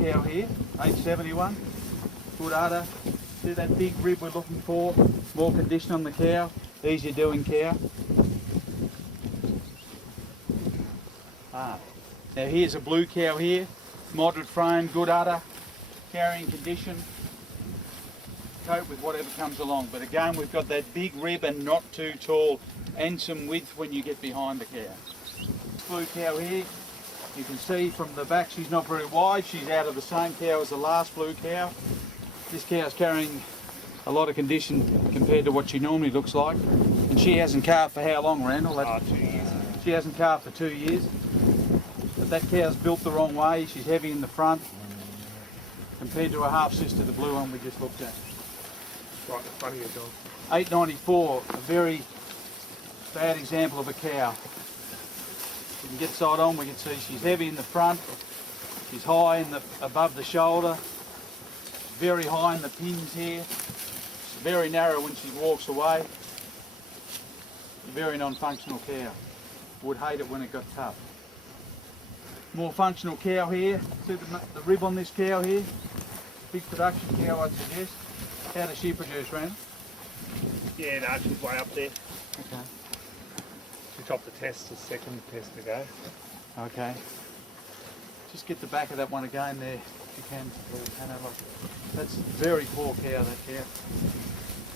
cow here, 871, good udder. See that big rib we're looking for, more condition on the cow, easier doing cow. Now here's a blue cow here, moderate frame, good udder, carrying condition, cope with whatever comes along. But again, we've got that big rib and not too tall, and some width when you get behind the cow. Blue cow here, you can see from the back she's not very wide, she's out of the same cow as the last blue cow. This cow's carrying a lot of condition compared to what she normally looks like. And she hasn't calved for how long, Randall? 2 years. She hasn't calved for 2 years. But that cow's built the wrong way. She's heavy in the front compared to her half sister, the blue one we just looked at. Right in front of you, John. 894, a very bad example of a cow. We can get side on, we can see she's heavy in the front, she's high in the above the shoulder, very high in the pins here, she's very narrow when she walks away. A very non-functional cow. Would hate it when it got tough. More functional cow here. See the rib on this cow here? Big production cow, I'd suggest. How does she produce, Rand? Yeah, no, she's way up there. Okay. She topped the test, the second test to go. Okay. Just get the back of that one again there, if you can. That's a very poor cow, that cow.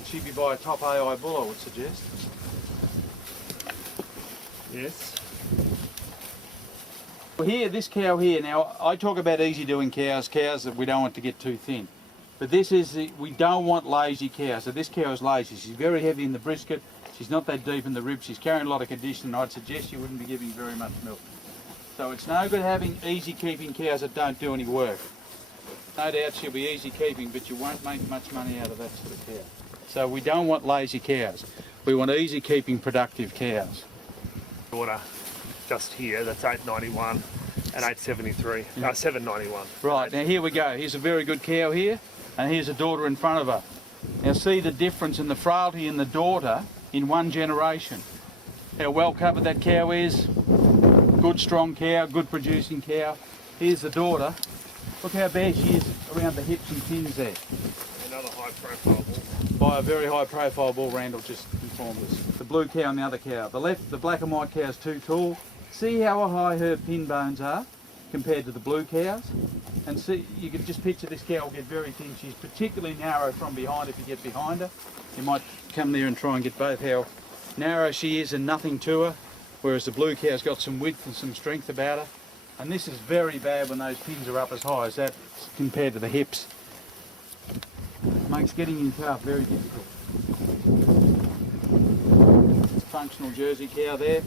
She'd be by a top AI bull, I would suggest. Yes. Well, here, this cow here, now I talk about easy doing cows, cows that we don't want to get too thin. But this is, we don't want lazy cows. So this cow is lazy. She's very heavy in the brisket. She's not that deep in the ribs. She's carrying a lot of condition. I'd suggest you wouldn't be giving very much milk. So it's no good having easy keeping cows that don't do any work. No doubt she'll be easy keeping, but you won't make much money out of that sort of cow. So we don't want lazy cows. We want easy keeping productive cows. Order just here, that's 891 and 873. No, 791. Right, now here we go. Here's a very good cow here, and here's a daughter in front of her. Now see the difference in the frailty in the daughter in one generation. How well covered that cow is. Good strong cow, good producing cow. Here's the daughter. Look how bare she is around the hips and pins there. Another high profile bull. By a very high profile bull, Randall just informed us. The blue cow and the other cow. The left, the black and white cow is too tall. See how high her pin bones are compared to the blue cows? And see, you can just picture this cow will get very thin. She's particularly narrow from behind if you get behind her. You might come there and try and get both how narrow she is and nothing to her, whereas the blue cow's got some width and some strength about her. And this is very bad when those pins are up as high as that compared to the hips. Makes getting in calf very difficult. Functional Jersey cow there,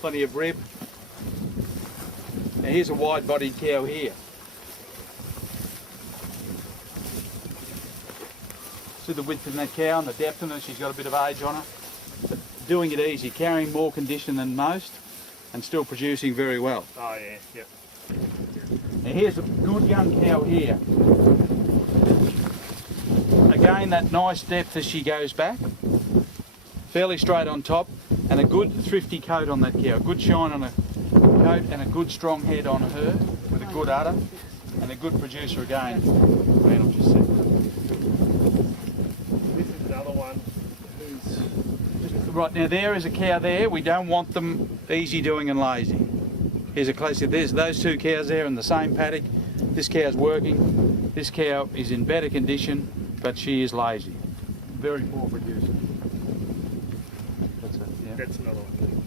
plenty of rib. Now here's a wide-bodied cow here. See the width in that cow and the depth in it, she's got a bit of age on her. But doing it easy, carrying more condition than most and still producing very well. Oh yeah, yep. Now here's a good young cow here. Again, that nice depth as she goes back, fairly straight on top, and a good thrifty coat on that cow. A good shine on a coat and a good strong head on her with a good udder and a good producer again. Randall just said. This is another one who's... Right, now there is a cow there. We don't want them easy doing and lazy. Here's a close look. There's those two cows there in the same paddock. This cow's working. This cow is in better condition, but she is lazy. Very poor producer. That's it, yeah. That's another one.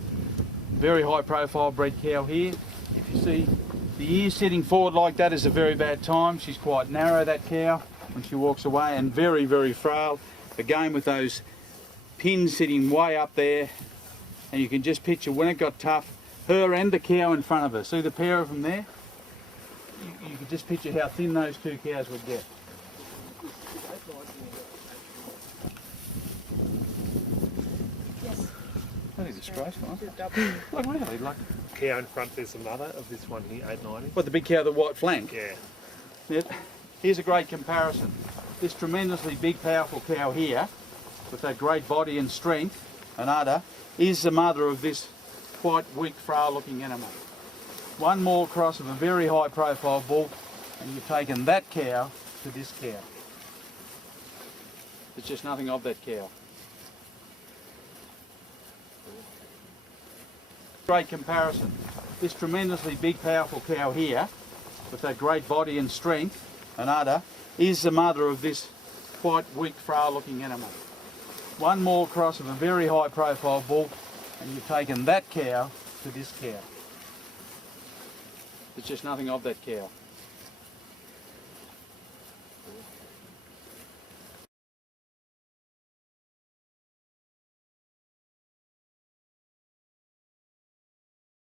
Very high profile bred cow here. If you see the ears sitting forward like that is a very bad time. She's quite narrow, that cow, when she walks away, and very, very frail. Again with those pins sitting way up there, and you can just picture when it got tough, her and the cow in front of her. See the pair of them there? You can just picture how thin those two cows would get. Yes. That is disgraceful. Like really, like Cow in front, there's the mother of this one here, 890. what, the big cow, the white flank? Yeah. Yeah. Here's a great comparison. This tremendously big, powerful cow here, with that great body and strength and udder, is the mother of this quite weak, frail-looking animal. One more cross of a very high-profile bull and you've taken that cow to this cow. There's just nothing of that cow. Great comparison. This tremendously big, powerful cow here, with that great body and strength and udder, is the mother of this quite weak, frail-looking animal. One more cross of a very high-profile bull, and you've taken that cow to this cow. There's just nothing of that cow.